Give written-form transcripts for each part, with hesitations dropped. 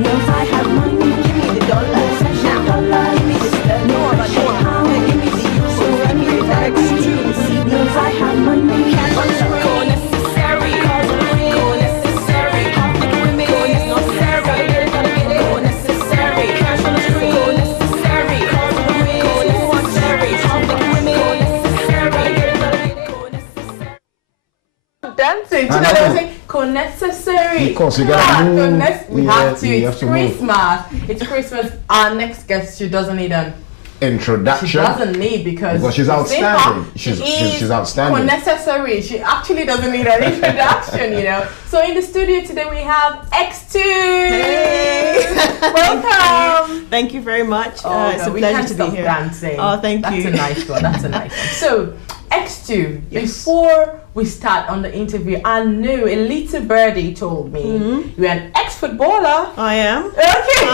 Knows I have money. Give me the dollar. Dollar. Give me the sterling. No, but give me the euro. Give me the X2. Knows I have money. Go necessary. Go necessary. Public women. Go necessary. Go necessary. Cash on the screen. Go necessary. Go necessary. Public women. Go necessary. Dancing. Do you know what I'm saying? Necessary. Of course, you got to move. We have to. You It's have to move. Christmas. It's Christmas. Our next guest, she doesn't need an Introduction. She doesn't need because she's outstanding. She's outstanding. Necessary. She actually doesn't need an introduction, you know. So in the studio today we have X2. Hey. Welcome. Thank you very much. It's a we pleasure can't to stop be here. dancing. Oh, thank you. That's a nice one. That's a nice one. So X2, Yes. before we start on the interview, I knew a little birdie told me you're an ex-footballer. I am. Okay.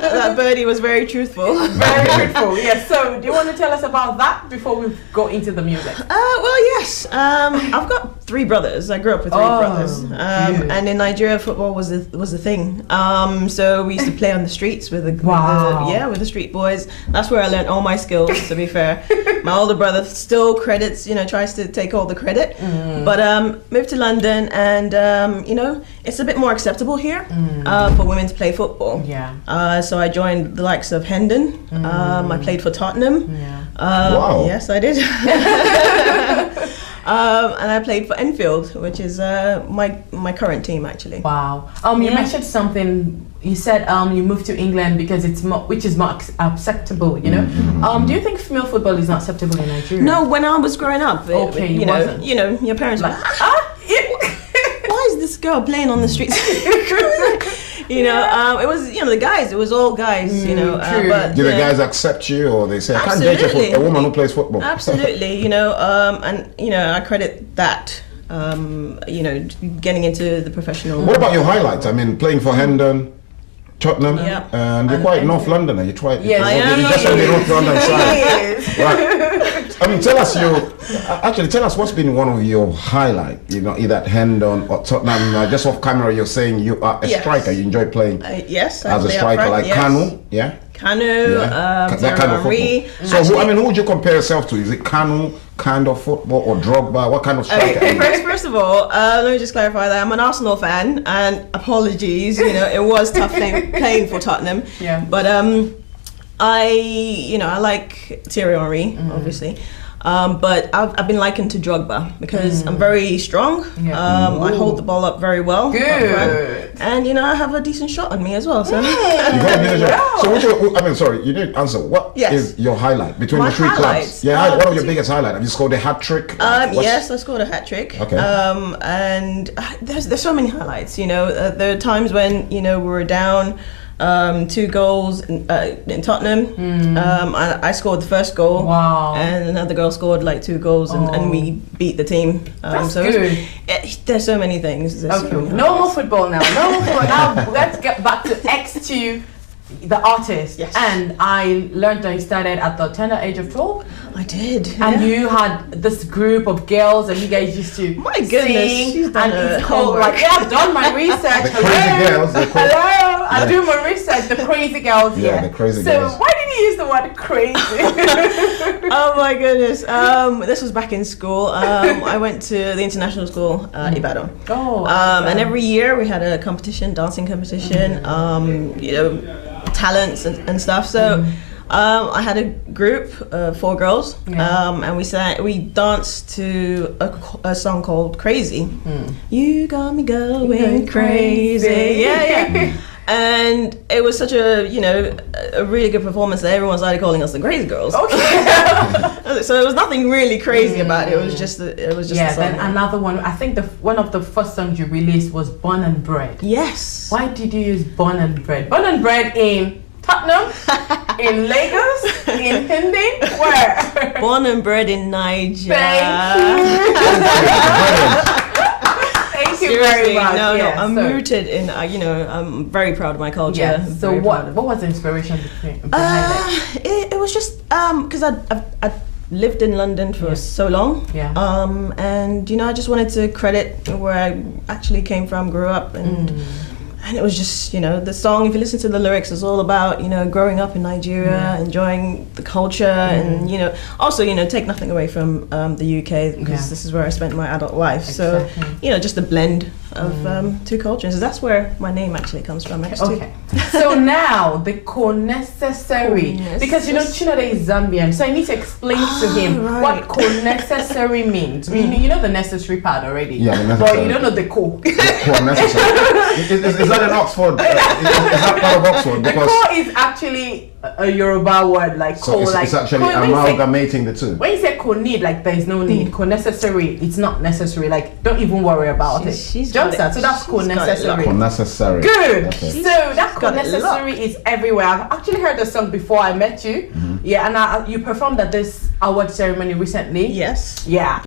That birdie was very truthful. Very truthful. Yes. So, do you want to tell us about that before we go into the music? Well, yes. I've got 3 brothers. I grew up with 3 brothers. Cute. And in Nigeria, football was a thing. So we used to play on the streets with the street boys. That's where I learned all my skills. To be fair, my older brother still credits. Tries to take all the credit. But moved to London, and it's a bit more acceptable here for women to play football. Yeah. So I joined the likes of Hendon. I played for Tottenham. Yeah. Wow. Yes, I did. And I played for Enfield, which is my current team actually. Wow. You mentioned something. You said you moved to England because which is more acceptable. You know. Do you think female football is not acceptable in Nigeria? No, when I was growing up, it wasn't. Your parents were like, why is this girl playing on the streets? It was the guys. It was all guys. But Do the guys accept you, or they say I can't date a woman who plays football? Absolutely. I credit that. Getting into the professional. What about your highlights? I mean, playing for Hendon, Tottenham, and you're quite North Londoner. You're quite. Yes, I am. You're just on the North London side. Yes. Right. I mean, tell us what's been one of your highlights. Either at Hendon or Tottenham. Just off camera, you're saying you are a striker. You enjoy playing yes, as a striker, like Kanu. Yeah. Kanu, that kind of football. So, who would you compare yourself to? Is it Kanu kind of football or Drogba? What kind of striker? First of all, let me just clarify that I'm an Arsenal fan, and apologies, it was tough playing for Tottenham. Yeah. But I like Thierry Henry, obviously. But I've been likened to Drogba because I'm very strong. Yeah. I hold the ball up very well. Good. And I have a decent shot on me as well. So You got a decent shot. So you didn't answer. What is your highlight between My the 3 highlights? clubs? Yeah, what are your biggest highlights? Have you scored a hat trick? Yes, I scored a hat trick. Okay. And there's so many highlights. There are times when we were down 2 goals in Tottenham. I scored the first goal. Wow. And another girl scored like 2 goals, and we beat the team. That's so good. There's so many things. Okay. No more football now. No more football. Now let's get back to X2, the artist. Yes. And I learned that you started at the tender age of 12. I did. And you had this group of girls, and you guys used to My goodness, sing. she's done And her it's called homework. I've done my research. The crazy girls. Hello. I do my research. The crazy girls. Yeah, the crazy so girls. why did you use the word crazy? Oh my goodness. This was back in school. I went to the international school, Ibadan. Oh. And every year we had a competition, dancing competition, talents and stuff. So I had a group of 4 girls, and we danced to a song called Crazy. You got me going crazy. Yeah. And it was such a really good performance that everyone started calling us the Crazy Girls. Okay. So there was nothing really crazy about it. It was just a song. Then another one. I think one of the first songs you released was Born and Bred. Yes. Why did you use Born and Bred? Born and Bred in Tottenham, in Lagos, in Hindi, where? Born and bred in Niger. Thank you very much. No, I'm rooted in. I'm very proud of my culture. Yeah. So what was the inspiration behind it? It was just because I lived in London for so long. Yeah. And I just wanted to credit where I actually came from, grew up, and And it was just, you know, the song, if you listen to the lyrics, it's all about, you know, growing up in Nigeria, enjoying the culture, and, you know, also, you know, take nothing away from the UK, because this is where I spent my adult life. So, you know, just a blend of two cultures. That's where my name actually comes from. Okay. So now, the co-necessary. Because, you know, Chinode is Zambian, so I need to explain to him what co-necessary means. You know the necessary part already. Yeah, the necessary. But you don't know the co. Co-necessary. Is that in Oxford? Is that part of Oxford? Because the co is actually a Yoruba word, like so co. It's actually amalgamating the two. When you say co-need, like there is no need. Co-necessary, it's not necessary. Like, don't even worry about it. So that's co-necessary. Co-necessary. Good. Okay. So that co-necessary is everywhere. I've actually heard the song before I met you. Yeah, and you performed at this award ceremony recently. Yes. Yeah.